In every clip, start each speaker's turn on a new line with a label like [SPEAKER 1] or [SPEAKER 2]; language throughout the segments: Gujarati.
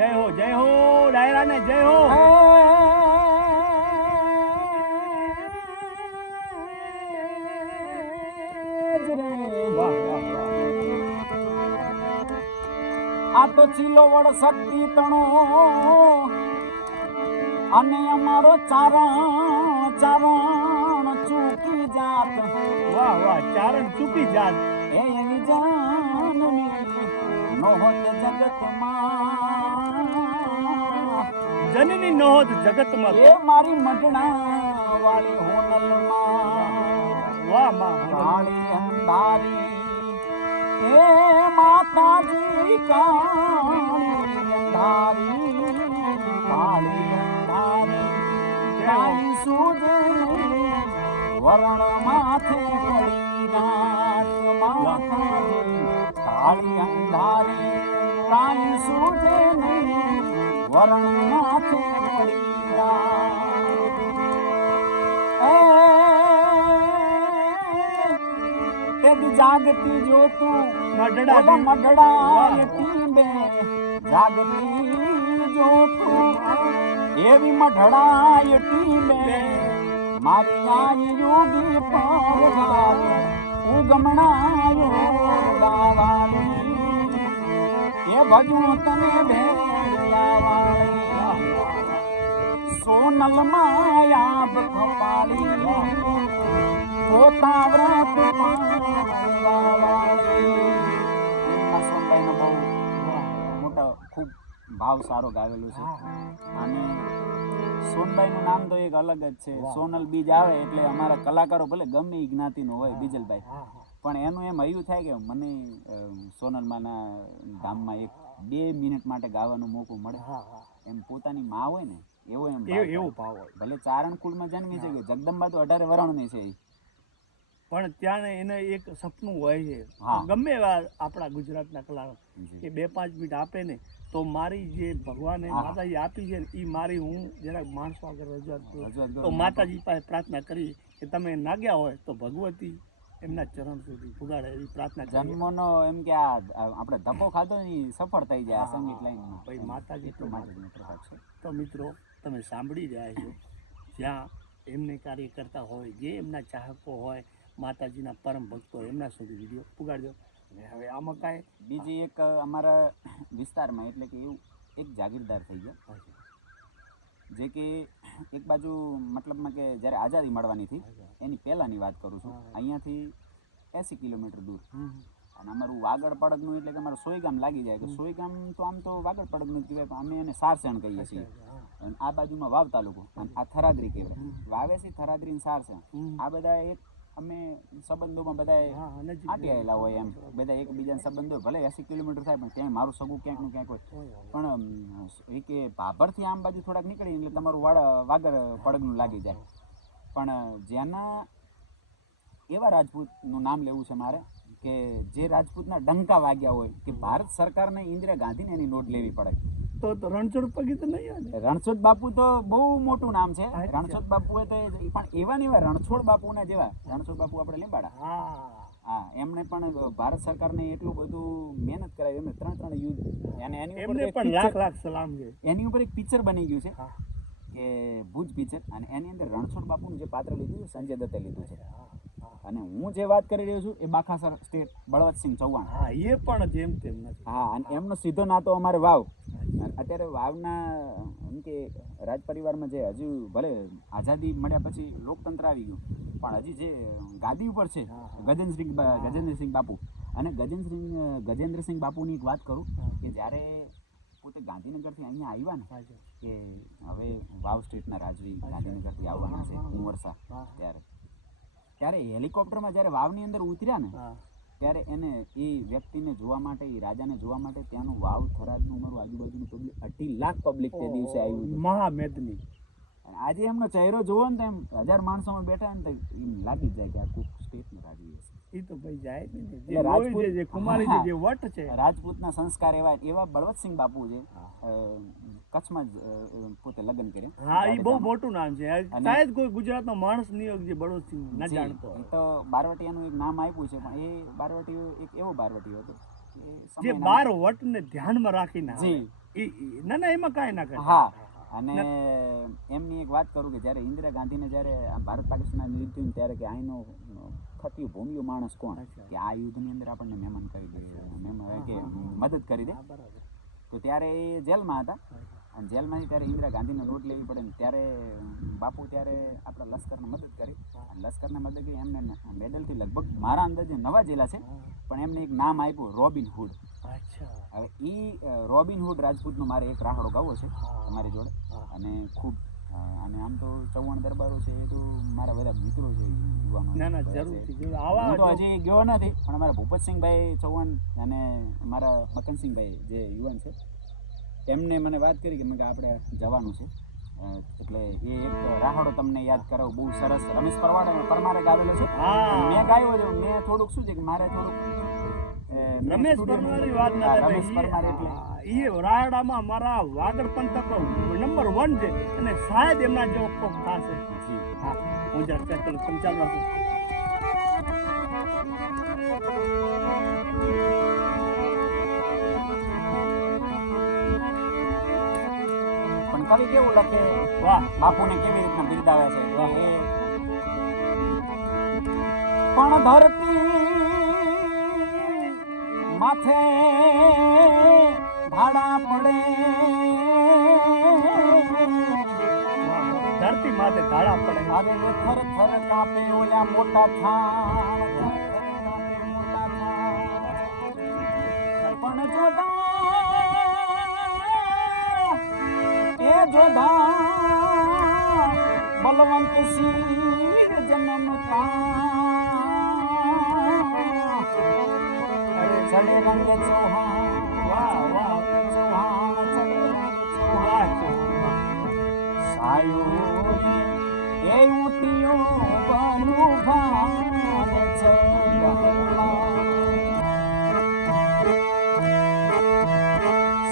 [SPEAKER 1] જય હો જય હો ડાયરા ને જય હો.
[SPEAKER 2] આ તો ચીલો વડ શક્તિ તણો અને અમારો ચારણ ચારણ ચૂકી જાત.
[SPEAKER 1] વાહ વાહ ચારણ ચૂકી જાત.
[SPEAKER 2] એ એવી જાનની નો હોત જગતમાં.
[SPEAKER 1] જનની નહોદ જગતમાં
[SPEAKER 2] એ મારી મઢણા વાળી હોનલમાં વાહમાં અંધારી. હે માતાજી કાળી અંધારી. કાળી અંધારી કાળી સૂજે વરણ માથે કરી માતાજી કાળી અંધારી. કાળી સૂજે નહીં વરણ જો તું જાગતી
[SPEAKER 1] મઢડા
[SPEAKER 2] મઢડા
[SPEAKER 1] વાહ.
[SPEAKER 2] જાગતી જો તું એવી મઢડા ટીમે મારી આઈ યોગી પાર ઉગમણા દાવાળી એ ભજું તને સોનલ પોતા વ્રત આ બહુ મોટો ખૂબ ભાવ સારો ગાવેલું છે. અને સોનભાઈનું નામ તો એક અલગ જ છે. સોનલ બીજ આવે એટલે અમારા કલાકારો ભલે ગમે એ જ્ઞાતિનો હોય બીજલભાઈ. પણ એનું એમ હયું થાય કે મને સોનલમાના ધામમાં એક બે મિનિટ માટે ગાવાનો મોકો મળે. એમ પોતાની માં હોય ને એવો એમ
[SPEAKER 1] એવો ભાવ હોય.
[SPEAKER 2] ભલે ચારણ કુળમાં જન્મી છે કે જગદંબા તો અઢારે વરણની છે.
[SPEAKER 1] પણ ત્યાં એને એક સપનું હોય છે. ગમે એવા આપણા ગુજરાતના કલાકાર કે બે પાંચ મિનિટ આપે ને તો મારી જે ભગવાને. માતાજી આપી છે ને એ મારી હું જરાક માણસો આગળ રજૂઆત કરું. તો માતાજી પાસે પ્રાર્થના કરી કે તમે નાગ્યા હોય તો ભગવતી એમના ચરણ સુધી પુગાડે એવી પ્રાર્થના
[SPEAKER 2] જન્મનો એમ કે આ આપણે ધક્કો ખાધો ને સફળ થઈ જાય આ સંગીત લાઈનમાં
[SPEAKER 1] ભાઈ માતાજી તો
[SPEAKER 2] માતાજીનો પ્રભાવ છે.
[SPEAKER 1] તો મિત્રો તમે સાંભળી રહ્યા છો જ્યાં એમને કાર્ય કરતા હોય જે એમના ચાહકો હોય માતાજીના પરમ ભક્તો એમના સુધી વીડિયો પુગાડજો. અને હવે આમાં કાંઈ
[SPEAKER 2] બીજી એક અમારા વિસ્તારમાં એટલે કે એવું એક જાગીરદાર થઈ ગયા. જે કે એક બાજુ મતલબમાં કે જ્યારે આઝાદી મળવાની હતી એની પહેલાંની વાત કરું છું અહીંયાથી એંસી કિલોમીટર દૂર. અને અમારું વાગડ પડગનું એટલે કે અમારું સોય ગામ લાગી જાય. કે સોય ગામ તો આમ તો વાગડ પડગનું જ કહેવાય અમે એને સારસણ કહીએ છીએ. અને આ બાજુમાં વાવ તાલુકો અને આ થરાદરી કહેવાય. વાવેસી થરાદરી ને સારસણ. આ બધા એક અમે સંબંધોમાં બધા આટી આવેલા હોય એમ. બધા એકબીજાના સંબંધો ભલે એસી કિલોમીટર થાય પણ ત્યાં મારું સગું ક્યાંકનું ક્યાંક હોય. પણ એ કે ભાભરથી આમ બાજુ થોડાક નીકળી એટલે તમારું વાડ વાગર પડગનું લાગી જાય. પણ જેના એવા રાજપૂતનું નામ લેવું છે મારે કે જે રાજપૂતના ડંકા વાગ્યા હોય કે ભારત સરકારને ઇન્દિરા ગાંધીને એની નોટ લેવી પડે.
[SPEAKER 1] તો રણછોડ પગી તો નહીં
[SPEAKER 2] રણછોડ બાપુ તો બહુ મોટું નામ છે. રણછોડ બાપુ તો પણ એવા ને એવા રણછોડ બાપુના જેવા રણછોડ બાપુ આપણે લીંબાડા.
[SPEAKER 1] હા.
[SPEAKER 2] હા એમણે પણ ભારત સરકારને એટલું બધું મહેનત કરાવી એમને ત્રણ ત્રણ યુદ્ધ અને એની ઉપર એક
[SPEAKER 1] પણ લાખ લાખ સલામ છે.
[SPEAKER 2] એની ઉપર એક પિક્ચર બની ગયું છે કે ભુજ પિક્ચર અને એની અંદર રણછોડ બાપુનું જે પાત્ર લીધું સંજય દત્તે લીધું છે. અને હું જે વાત કરી રહ્યો છું એ બાખાસર સ્ટેટ બળવંતસિંહ ચૌહાણ.
[SPEAKER 1] હા એ પણ જેમ તેમ નથી.
[SPEAKER 2] હા અને એમનો સીધો નાતો અમારે વાવ. અત્યારે વાવના એમ કે રાજ પરિવારમાં જે હજુ ભલે આઝાદી મળ્યા પછી લોકતંત્ર આવી ગયું પણ હજી જે ગાદી ઉપર છે ગજેન્દ્રસિંહ ગજેન્દ્રસિંહ બાપુ. અને ગજેન્દ્રસિંહ ગજેન્દ્રસિંહ બાપુની એક વાત કરું કે જ્યારે પોતે ગાંધીનગરથી અહીંયા આવ્યા ને કે હવે વાવ સ્ટેટના રાજવી ગાંધીનગરથી આવવાના છે ઉમરસા. ત્યારે. ત્યારે હેલિકોપ્ટરમાં જ્યારે વાવની અંદર ઉતર્યા ને ત્યારે એને એ વ્યક્તિને જોવા માટે એ રાજાને જોવા માટે ત્યાંનું વાવ થરાદનું અમારું આજુબાજુનું પબ્લિક અઢી લાખ પબ્લિક તે દિવસે આવ્યું
[SPEAKER 1] મહામેદની.
[SPEAKER 2] અને આજે એમનો ચહેરો જોવો ને તો એમ હજાર માણસોમાં બેઠા ને તો એમ લાગી જાય કે આ કુક સ્ટેટનો રાજી હશે
[SPEAKER 1] એ તો ભાઈ જાય જે
[SPEAKER 2] રાજપૂત-
[SPEAKER 1] જે કુમારી જે વટ છે.
[SPEAKER 2] રાજપૂતના સંસ્કાર એવા એવા બળવતસિંહ બાપુ છે. કચ્છમાં જ પોતે લગ્ન કર્યા.
[SPEAKER 1] હા એ બહુ મોટું નામ છે. શાયદ કોઈ ગુજરાતનો માણસ નહીં હોય જે બડોશી ન જાણતો
[SPEAKER 2] તો બારવટીયાનું એક નામ આપ્યું છે પણ એ બારવટીયો એક એવો બારવટીયો હતો.
[SPEAKER 1] જે બાર વટને ધ્યાનમાં રાખીને
[SPEAKER 2] જી.
[SPEAKER 1] ના ના એમાં કાંઈ ના કરે
[SPEAKER 2] હા. અને એમની એક વાત કરું કે જ્યારે ઇન્દિરા ગાંધીને જ્યારે ભારત પાકિસ્તાન યુદ્ધ થયું ત્યારે કે અહીંનો થતી ભૂમિયો માણસ કોણ. કે આ યુદ્ધની અંદર આપણને મહેમાન કરી દે. મહેમાન કે મદદ કરી દે. તો ત્યારે એ જેલમાં હતા. અને જેલમાં ત્યારે ઇન્દિરા ગાંધીને લોટ લેવી પડે ને ત્યારે બાપુ ત્યારે આપણા લશ્કરને મદદ કરી. અને લશ્કરને મદદ કરી એમને મેડલથી લગભગ મારા અંદાજે નવા જેલા છે પણ એમને એક નામ આપ્યું રોબિન હુડ. હવે એ રોબિન હુડ રાજપૂતનો મારે એક રાહડો ગાવો છે. તમારી જોડે. અને ખૂબ અને આમ તો ચૌવણ દરબારો છે એ તો મારા બધા મિત્રો છે યુવાનો.
[SPEAKER 1] ના ના જરૂરથી આવા
[SPEAKER 2] હું તો હજી ગયો નથી પણ અમારા ભૂપતસિંહભાઈ ચૌહાણ અને મારા મકનસિંહભાઈ જે યુવાન છે એમને મને વાત કરી કે મેં કે આપણે જવાનું છે. એટલે એ એક રાહડો તમને યાદ કરાવું. બહુ સરસ રમેશ પરવાડે પરમારે ગાવેલો છે.
[SPEAKER 1] હા.
[SPEAKER 2] મેં ગાયો છે મેં થોડુંક શું છે કે મારે થોડુંક
[SPEAKER 1] રમેશ પરમારી વાત ના
[SPEAKER 2] રમેશ પરમાર એટલે.
[SPEAKER 1] એ રાયડામાં મારા વાગડ પંથક નંબર વન છે. અને શાયદ એમના જેવો કોક છે
[SPEAKER 2] જી.
[SPEAKER 1] હા હું જરા ચેક
[SPEAKER 2] કવિ કેવું લખે.
[SPEAKER 1] વાહ
[SPEAKER 2] બાપુને કેવી રીતના બિરદાવે છે? એ. પણ ધરતી માથે ભાડા પડે.
[SPEAKER 1] ધરતી માથે ધાડા પડે.
[SPEAKER 2] હવે થર થર કાપે ઓલા મોટા થાણ જોધા બલવંત સિંહ જન્મતા ચડે રંગ ચૌહાણ,
[SPEAKER 1] વાહ વાહ,
[SPEAKER 2] ચૌહાણ ચડે રંગ ચૌહાણ. સાયો એ ઉટીઓ બનું ભાન છે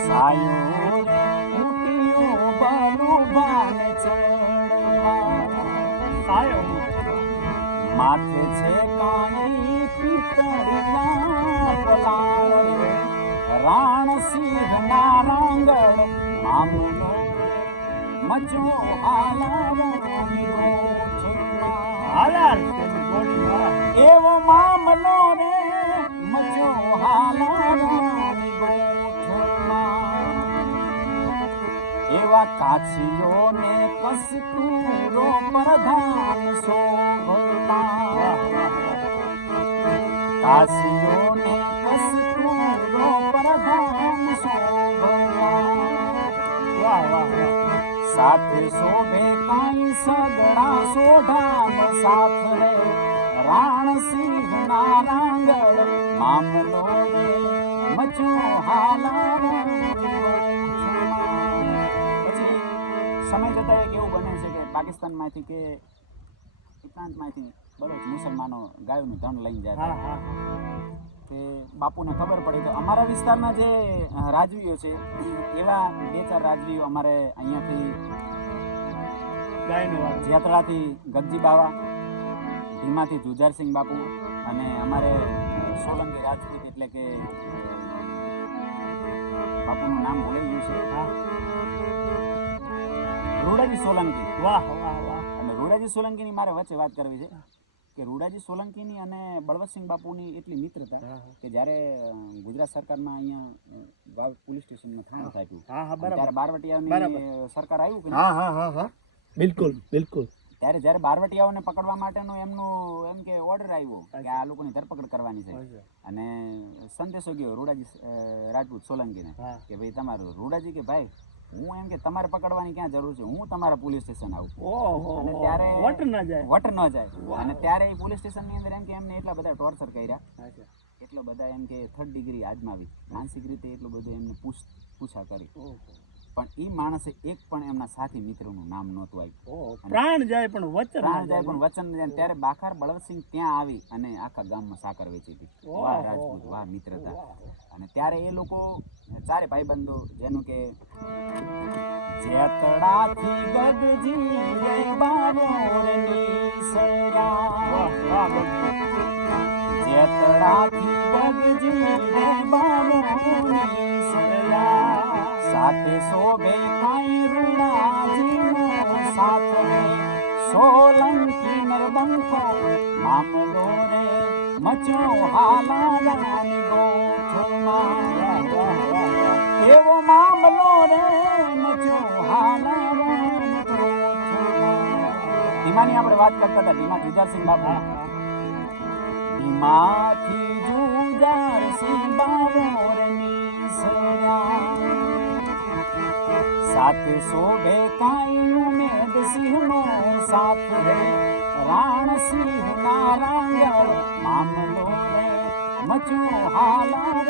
[SPEAKER 2] સાયો ઉટીઓ બનું માથે છે કાણી પિતળના પલાળ રાણ સિંહ ના રાંગળ હાલાવાની ગોઠમાં
[SPEAKER 1] હાલાર ગોઠમાં.
[SPEAKER 2] એવો મામલો એવા કાછીઓને કસ્તુરો પ્રધાન શોભતા કાશીઓને કસ્તુરો પ્રધાન શોભતા સાથે શોભે કાંઈ સગડા સોઢાનો સાથ રે. રાણ સિંહ ના મામલો મચો પછી સમય જતાં એક એવું બને છે કે પાકિસ્તાનમાંથી કે પ્રાંતમાંથી બરોબર મુસલમાનો ગાયોનું ધન લઈને જાય. કે બાપુને ખબર પડી તો અમારા વિસ્તારના જે રાજવીઓ છે એવા બે ચાર રાજવીઓ અમારે અહીંયાથી જેતળાથી ગગજી બાવા ધીમાથી જુજારસિંહ બાપુ અને અમારે સોલંકી રાજપૂત એટલે કે બાપુનું નામ ભૂલી ગયું છે. રૂડાજી સોલંકી.
[SPEAKER 1] વાહ વાહ વાહ.
[SPEAKER 2] અને રૂડાજી સોલંકીની મારે વચ્ચે વાત કરવી છે કે રૂડાજી સોલંકીની અને બળવતસિંહ બાપુની એટલી મિત્રતા. કે જ્યારે ગુજરાત સરકારમાં અહીંયા વાવ પોલીસ સ્ટેશનમાં થાણા થાપ્યું ત્યારે બારવટિયાની સરકાર આવ્યું કે
[SPEAKER 1] હા હા હા હા. બિલકુલ બિલકુલ.
[SPEAKER 2] ત્યારે જ્યારે બારવટિયાઓને પકડવા માટેનો એમનું એમ કે ઓર્ડર આવ્યો કે. આ લોકોની ધરપકડ કરવાની છે. અને સંદેશો ગયો રૂડાજી રાજપૂત સોલંકીને કે ભાઈ તમારું રૂડાજી કે ભાઈ હું એમ કે તમારે પકડવાની ક્યાં જરૂર છે? હું તમારા પોલીસ સ્ટેશન આવું. અને ત્યારે
[SPEAKER 1] વટ ન જાય.
[SPEAKER 2] વટ ન જાય. અને ત્યારે એ પોલીસ સ્ટેશનની અંદર એમ કે એમને એટલા બધા ટોર્ચર કર્યા. એટલો બધા એમ કે થર્ડ ડિગ્રી આજમાવી. માનસિક રીતે એટલું બધું એમને પૂછ પૂછા કરી.
[SPEAKER 1] ઓહો.
[SPEAKER 2] પણ એ માણસે એક પણ એમના સાથી મિત્રનું નામ નહોતું આપ્યું.
[SPEAKER 1] પ્રાણ જાય પણ વચન
[SPEAKER 2] પ્રાણ જાય પણ વચન જાય. ત્યારે બાખાર બળવતસિંહ ત્યાં આવી અને આખા ગામમાં સાકર વેચી હતી. વાહ. રાજપૂત વાહ મિત્રતા. અને ત્યારે એ લોકો ચારે ભાઈબંધો જેનું કે જેતડાથી ગગજી રે બાવો રે
[SPEAKER 1] સરા વાહ
[SPEAKER 2] વાહ. સાથે શોભે કઈ રૂડાજી સાથે રે સોલંકી નરબંકો મામલો રે મચ્યો હાલાલાની ગોઠમાં એવો મામલો રે મચ્યો ધીમાની આપણે વાત કરતા હતા, ધીમા જુજારસિંહ બાબુ ધીમાથી જુજારસિંહ બાબોરની સર્યા સાથે શોભે કાંઈ ઉમેદ સિંહનો સાથ રે રાણસિંહ ના રાંગળ મામલો રે મચો હાલા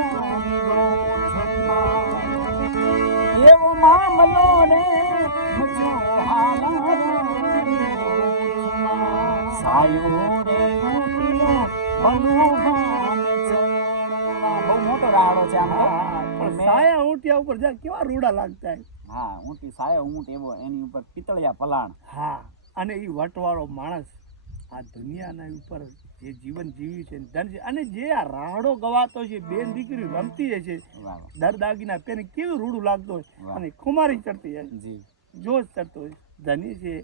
[SPEAKER 2] એવો મામલો રે મચો હાલા સાયો રે ઉઠ્યો બલુભાન બહુ મોટો રાડો છે આમ
[SPEAKER 1] પણ સાયા ઉઠ્યા ઉપર જા કેવા રૂડા લાગતા હોય.
[SPEAKER 2] હા ઊંટી સાયો ઊંટ એવો એની ઉપર પિતળિયા પલાણ.
[SPEAKER 1] હા અને એ વટવાળો માણસ આ દુનિયાના ઉપર જે જીવન જીવ્યું છે ધન છે અને જે આ રાહડો ગવાતો છે બેન દીકરી રમતી જાય છે. દર દાગીના તેને કેવું રૂડું લાગતો હોય અને ખુમારી ચડતી જાય
[SPEAKER 2] જી.
[SPEAKER 1] જોશ ચડતો હોય. ધની છે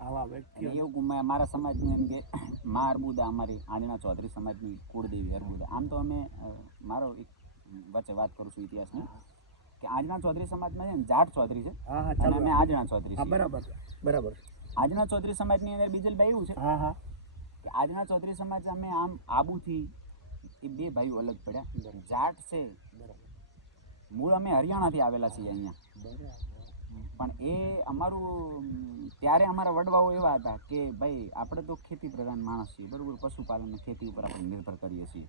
[SPEAKER 1] આવા વ્યક્તિ
[SPEAKER 2] એવું મારા સમાજની એમ કે મા અરબુદા અમારી આંજણા ચૌધરી સમાજની કુળદેવી અરબુદા આમ તો અમે મારો એક વચ્ચે વાત કરું છું ઇતિહાસની. કે આજના ચૌધરી સમાજમાં છે ને જાટ ચૌધરી છે.
[SPEAKER 1] હા હા
[SPEAKER 2] અને અમે આજના ચૌધરી
[SPEAKER 1] બરાબર બરાબર
[SPEAKER 2] આજના ચૌધરી સમાજની અંદર બીજલભાઈ એવું છે?
[SPEAKER 1] હા હા.
[SPEAKER 2] કે આજના ચૌધરી સમાજ અમે આમ આબુથી એ બે ભાઈઓ અલગ પડ્યા. જાટ છે. મૂળ અમે હરિયાણાથી આવેલા છીએ અહીંયા. પણ એ અમારું ત્યારે અમારા વડવાઓ એવા હતા કે ભાઈ આપણે તો ખેતી પ્રધાન માણસ છીએ. બરાબર પશુપાલન ખેતી ઉપર આપણે નિર્ભર કરીએ છીએ.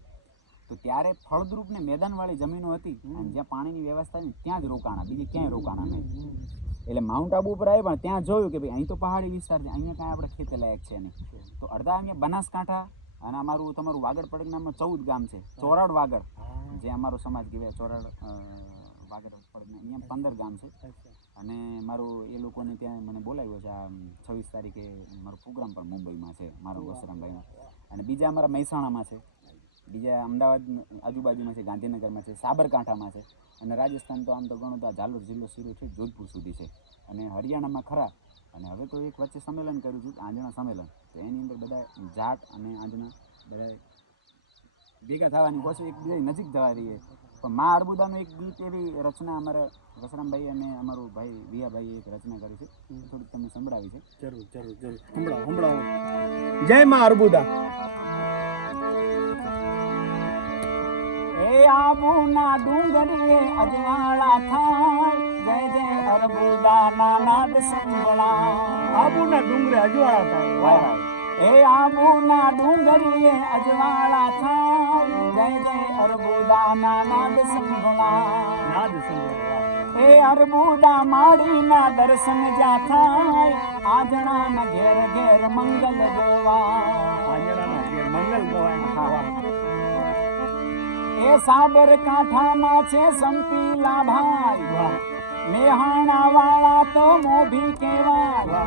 [SPEAKER 2] તો ત્યારે ફળદ્રુપ ને મેદાનવાળી જમીનો હતી અને જ્યાં પાણીની વ્યવસ્થા હતી ત્યાં જ રોકાણા બીજે ક્યાંય રોકાણા નહીં. એટલે માઉન્ટ આબુ ઉપર આવ્યા પણ ત્યાં જોયું કે ભાઈ અહીં તો પહાડી વિસ્તાર છે અહીંયા કાંઈ આપણે ખેતી લાયક છે નહીં. તો અડધા અહીંયા બનાસકાંઠા અને અમારું તમારું વાગડ પડગનામાં ચૌદ ગામ છે ચોરાડ વાગડ જે અમારો સમાજ કહેવાય ચોરાડ વાગડ પડક અહીંયા પંદર ગામ છે. અને મારું એ લોકોને ત્યાં મને બોલાવ્યો છે આ છવ્વીસ તારીખે મારો પ્રોગ્રામ પણ મુંબઈમાં છે મારો વસરામભાઈનો અને બીજા અમારા મહેસાણામાં છે. બીજા અમદાવાદ આજુબાજુમાં છે, ગાંધીનગરમાં છે, સાબરકાંઠામાં છે અને રાજસ્થાન તો આમ તો ઘણું તો આ ઝાલોર જિલ્લો શરૂ છે જોધપુર સુધી છે અને હરિયાણામાં ખરા અને હવે તો એક વચ્ચે સંમેલન કર્યું છું, આંજણા સંમેલન. તો એની અંદર બધા જાટ અને આંજણા બધા ભેગા થવાની એક બીજા નજીક જવા રહીએ પણ મા અર્બુદાનું એક ગીત એવી રચના અમારા વસરામભાઈ અને અમારું ભાઈ વિયાભાઈએ એક રચના કરી છે. થોડીક તમને સંભળાવી છે.
[SPEAKER 1] જરૂર જરૂર જરૂર. જય મા અર્બુદા.
[SPEAKER 2] એ આબુના ડુંગરીએ અજવાળા થાય. જય જય અર્બુદાના નાદ સંભળા
[SPEAKER 1] આબુના ડુંગરે અજવાળા થાય.
[SPEAKER 2] એ આબુના ડુંગરીએ અજવાળા થાય. જય જય અર્બુદાના નાદ સંભળા
[SPEAKER 1] નાદ સંભળાવો
[SPEAKER 2] એ અરબુદા માડીના દર્શન જા થાય આજણાના ઘેર ઘેર મંગલ ગવા.
[SPEAKER 1] આંજણાના ઘેર મંગલ ગવાય
[SPEAKER 2] એ સાબરકાંઠામાં છે સંપીલા ભાઈ મેહાણા વાળા તો મોભી
[SPEAKER 1] કેવાય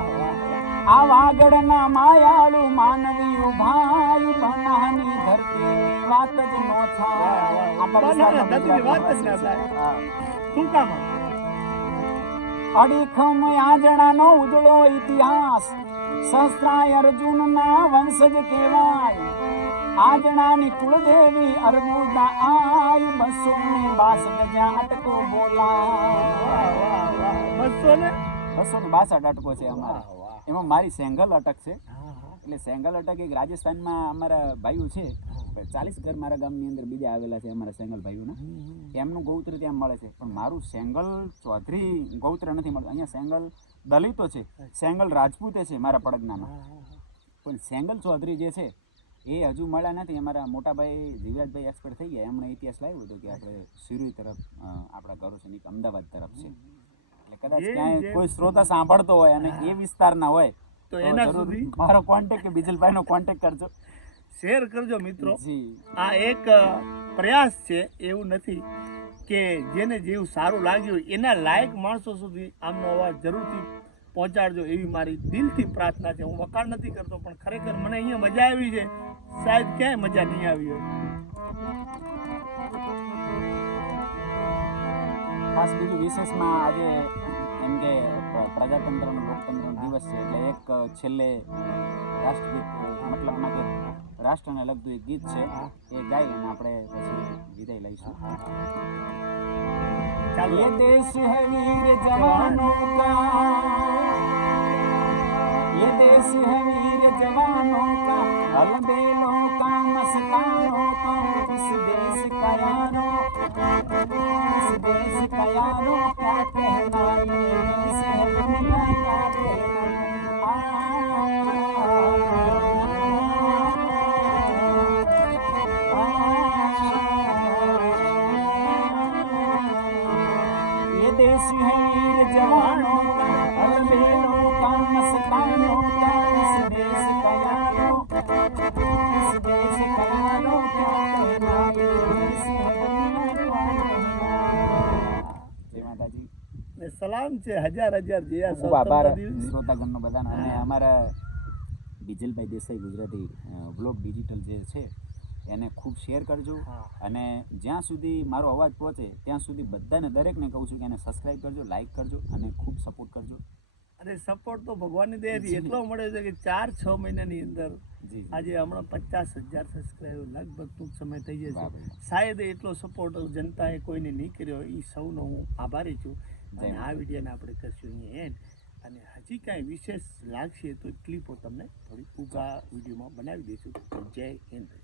[SPEAKER 2] આ વાગડના માયાળુ માનવી ભાઈ પનાહની ધરતી વાત જ નો થાય. વિસ્તારમાં
[SPEAKER 1] ધરતીની વાત જ
[SPEAKER 2] ગુજરાતમાં
[SPEAKER 1] થાય. શું કામ
[SPEAKER 2] અડીખમ આજણાનો ઉજળો ઇતિહાસ. સહસ્ત્રાય અર્જુનના વંશજ કહેવાય. આંજણાની કુળદેવી અરબુદા આય બસો ને બાસઠ જ્યાં અટકો
[SPEAKER 1] બોલા બસો ને
[SPEAKER 2] બસો ને બાસઠ અટકો છે અમારે. એમાં મારી સેંગલ અટક છે. એટલે સેંગલ અટક એક રાજસ્થાનમાં અમારા ભાઈઓ છે. ચાલીસ ઘર મારા ગામની અંદર બીજા આવેલા છે અમારા સેંગલ ભાઈઓના. એમનું ગૌત્ર ત્યાં મળે છે. પણ મારું સેંગલ ચૌધરી ગૌત્ર નથી મળતું. અહીંયા સેંગલ દલિતો છે. સેંગલ રાજપૂતે છે મારા પડગનામાં પણ સેંગલ ચૌધરી જે છે એ હજુ મળ્યા નથી. અમારા મોટાભાઈ જીવરાજભાઈ એક્સપર્ટ થઈ ગયા. એમણે ઇતિહાસ લાવ્યો હતો કે આપણે સિરુઈ તરફ આપણા ઘરો છે અમદાવાદ તરફ છે. એટલે કદાચ ક્યાંય કોઈ શ્રોતા સાંભળતો હોય અને એ વિસ્તારના હોય
[SPEAKER 1] તો એના સુધી
[SPEAKER 2] મારો કોન્ટેક્ટ કે બીજલભાઈનો કોન્ટેક્ટ કરજો.
[SPEAKER 1] શેર કરજો મિત્રો.
[SPEAKER 2] જી.
[SPEAKER 1] આ એક પ્રયાસ છે એવું નથી કે જેને જેવું સારું લાગ્યું એના લાયક માણસો સુધી આમનો અવાજ જરૂરથી પહોંચાડજો એવી મારી દિલથી પ્રાર્થના છે. હું વખાણ નથી કરતો પણ ખરેખર મને અહીંયા મજા આવી છે. શાયદ ક્યાંય મજા નહીં આવી હોય
[SPEAKER 2] ખાસ બીજું વિશેષમાં આજે એમ કે પ્ર- પ્રજાતંત્રનો લોકતંત્રનો દિવસ છે એટલે એક અ, છેલ્લે રાષ્ટ્રગીત અ, મતલબમાં કે રાષ્ટ્રને લગતું એક ગીત છે એ ગાઈ અને આપણે પછી વિદાય લઈશું
[SPEAKER 1] ચાલો
[SPEAKER 2] ये देश है वीर जवानों का ये देश है वीर जवानों का अलबेलों का मस्तानों का इस देश का यारों इस देश का यारों क्या कहना ये देश है दुनिया का
[SPEAKER 1] સલામ છે હજાર હજાર જયા
[SPEAKER 2] ખૂબ આભાર શ્રોતાગણનો બધાનો. અને અમારા બીજલભાઈ દેસાઈ ગુજરાતી બ્લોગ ડિજિટલ જે છે એને ખૂબ શેર કરજો. અને જ્યાં સુધી મારો અવાજ પહોંચે ત્યાં સુધી બધાને દરેકને કહું છું કે એને સબસ્ક્રાઈબ કરજો લાઈક કરજો અને ખૂબ સપોર્ટ કરજો.
[SPEAKER 1] અને સપોર્ટ તો ભગવાનની દયાથી એટલો મળે છે કે ચાર છ મહિનાની અંદર. આજે હમણાં પચાસ હજાર સબસ્ક્રાઈબર લગભગ ટૂંક સમય થઈ જશે. શાયદ એટલો સપોર્ટ જનતાએ કોઈને નહીં કર્યો એ સૌનો હું આભારી છું. અને આ વિડીયોને આપણે કરશું અહીંયા એન્ડ અને હજી કાંઈ વિશેષ લાગશે તો ક્લિપો તમને થોડી ટૂંકા વિડીયોમાં બનાવી દઈશું. જય હિન્દ.